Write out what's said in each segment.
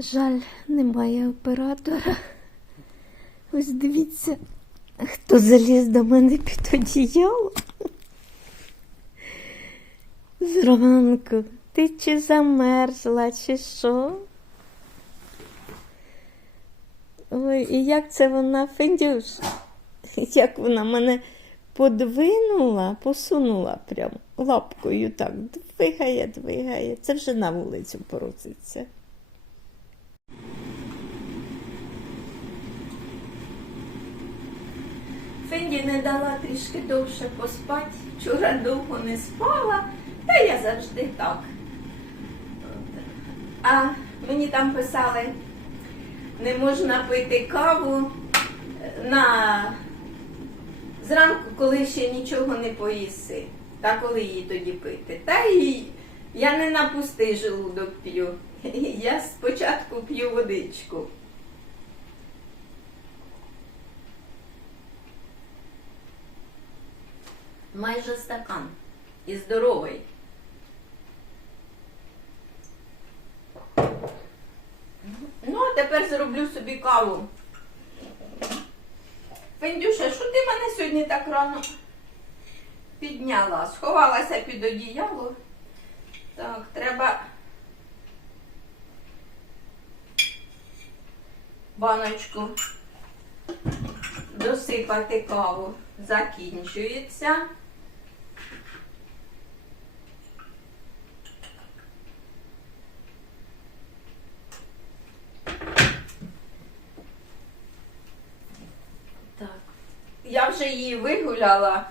Жаль, немає оператора. Ось дивіться, хто заліз до мене під одіяло. Зранку, ти чи замерзла, чи що? Ой, і як це вона, Фендюш? Як вона мене подвинула, посунула прям лапкою так, двигає, двигає. Це вже на вулицю поруситься. Фенді не дала трішки довше поспати. Вчора довго не спала, та я завжди так. А мені там писали, не можна пити каву на зранку, коли ще нічого не поїси. Та коли її тоді пити? Та і я не на пустий желудок п'ю. Я спочатку п'ю водичку. Майже стакан. І здоровий. Ну, а тепер зроблю собі каву. Фендюша, що ти мене сьогодні так рано підняла? Сховалася під одіяло. Так, треба баночку досипати каву. Закінчується. Так. Я вже її вигуляла.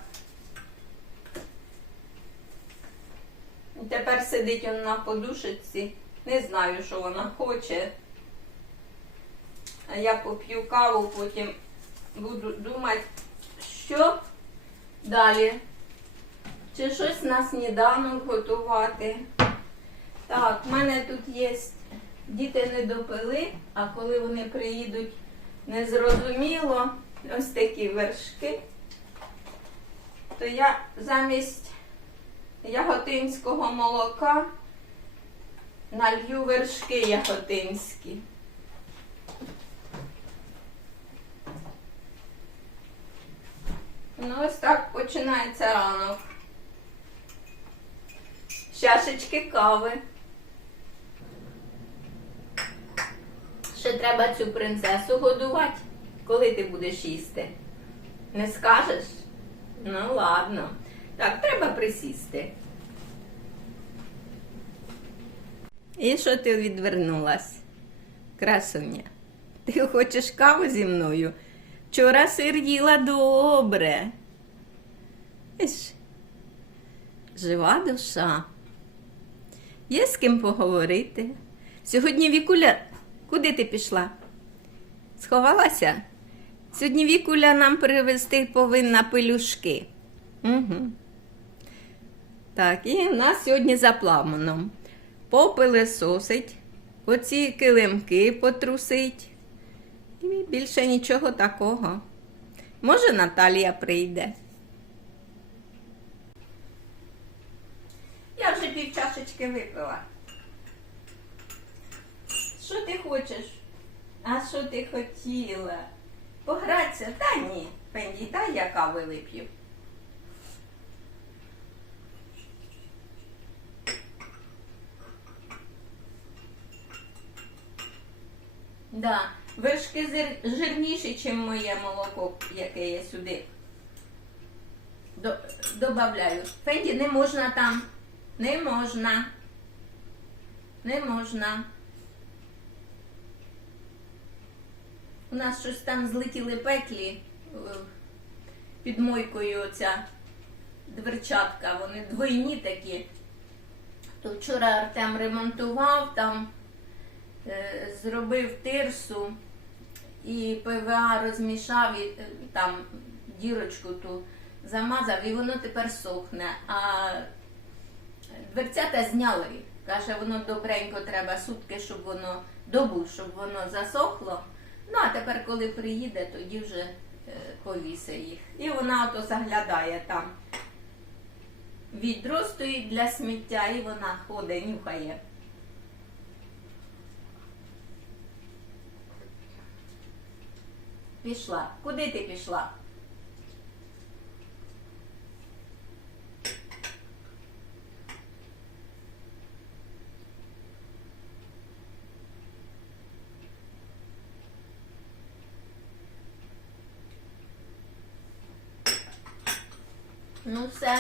Тепер сидить вона на подушечці. Не знаю, що вона хоче. Я поп'ю каву, потім буду думати, що далі. Чи щось на сніданок готувати. Так, в мене тут є діти не допили, а коли вони приїдуть незрозуміло, ось такі вершки, то я замість яготинського молока налью вершки яготинські. Ну, ось так починається ранок. Чашечки кави. Ще треба цю принцесу годувати. Коли ти будеш їсти? Не скажеш? Ну, ладно. Так, треба присісти. І що ти відвернулась? Красуня, ти хочеш каву зі мною? Вчора сир їла добре. Іш, жива душа. Є з ким поговорити. Сьогодні Вікуля, куди ти пішла? Сховалася? Сьогодні Вікуля нам привезти повинна пелюшки. Угу. Так, і в нас сьогодні за планом. Попилисосить, оці килимки потрусить. Більше нічого такого. Може, Наталія прийде. Я вже пів чашечки випила. Що ти хочеш? А що ти хотіла? Погратися? Та ні. Пенді, дай я кави вип'ю. Да. Вершки жирніші, ніж моє молоко, яке я сюди до, добавляю. Фенді, не можна там. Не можна. Не можна. У нас щось там злетіли петлі е, під мойкою оця дверчатка. Вони двойні такі. То вчора Артем ремонтував там е, зробив тирсу і ПВА розмішав і е, там дірочку ту замазав, і воно тепер сохне. А дверцята зняли. Каже, воно добренько треба сутки, щоб воно добу, щоб воно засохло. Ну, а тепер, коли приїде, тоді вже е, повісе їх. І вона ото заглядає там. Відро стоїть для сміття, і вона ходить, нюхає. Пішла. Куди ти пішла? Ну все.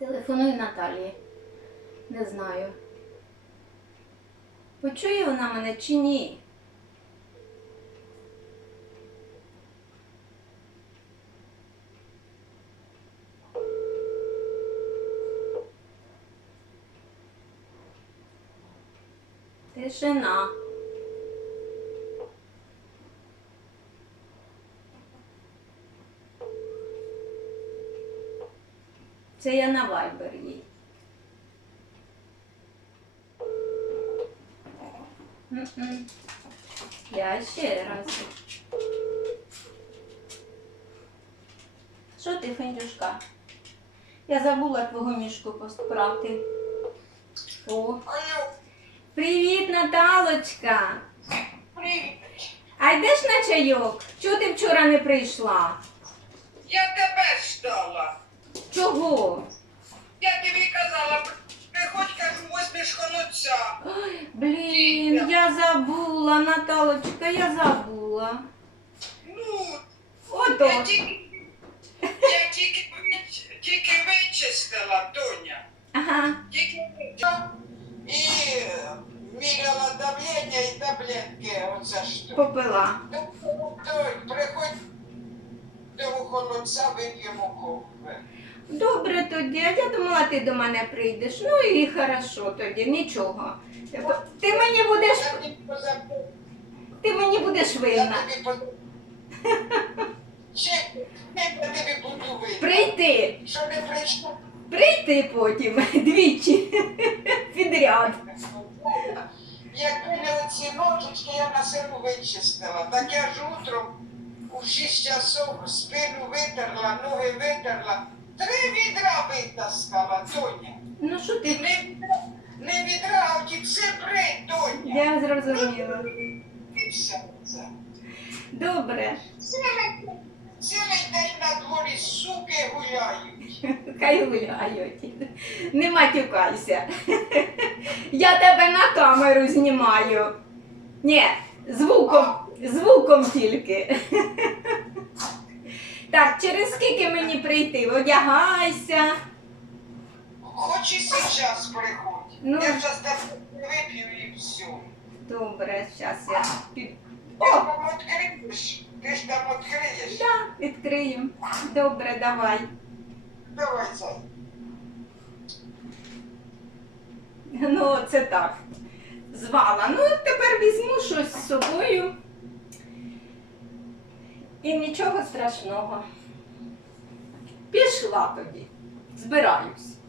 Телефоную Наталії. Не знаю. Почує вона мене чи ні? Тишина. Це я на вайбер їй. Я ще раз. Що ти, Фендюшка? Я забула твого мішку посправити. О. Привіт, Наталочка! привіт. А йдеш на чайок? Чого ти вчора не прийшла? Я тебе ждала. Чого? Я тобі казала, приходь, кажу, возьмеш хонуця. Ой, блін, я забула, Наталочка, я забула. Ну, Ото. я тільки, я тільки, вич- тільки вичистила, Тоня. Ага. Тільки вичистила. І міряла давлення і таблетки, оце що. Попила. Той, приходь до холодця, вип'ємо кофе. Добре тоді, а я думала, ти до мене прийдеш. Ну і хорошо тоді, нічого. Ти мені будеш, ти мені будеш винна. я тобі буду винна? Прийти, Що не прийшло? прийти потім двічі підряд. Якби не оці ножички, я на силу вичистила. Так я ж утром у 6 часов спину витерла, ноги витерла. Три відра витаскала, Тоня. Ну що ти? не не відра, а ті цифри, Тоня. Я зрозуміла. І все це. Добре. Цілий, цілий день на дворі суки гуляють. Хай гуляють. Не матюкайся. Я тебе на камеру знімаю. Ні, звуком, звуком тільки. Так, через скільки мені прийти? Одягайся. Хоч і зараз приходь. Ну. Я зараз вип'ю і все. Добре, зараз я під. Ти О, ж там відкриєш. Ти ж там відкриєш. да, відкриємо. Добре, давай. Давай, зай. Ну, це так. Звала. Ну, тепер візьму щось з собою. І нічого страшного. Пішла тоді. Збираюсь.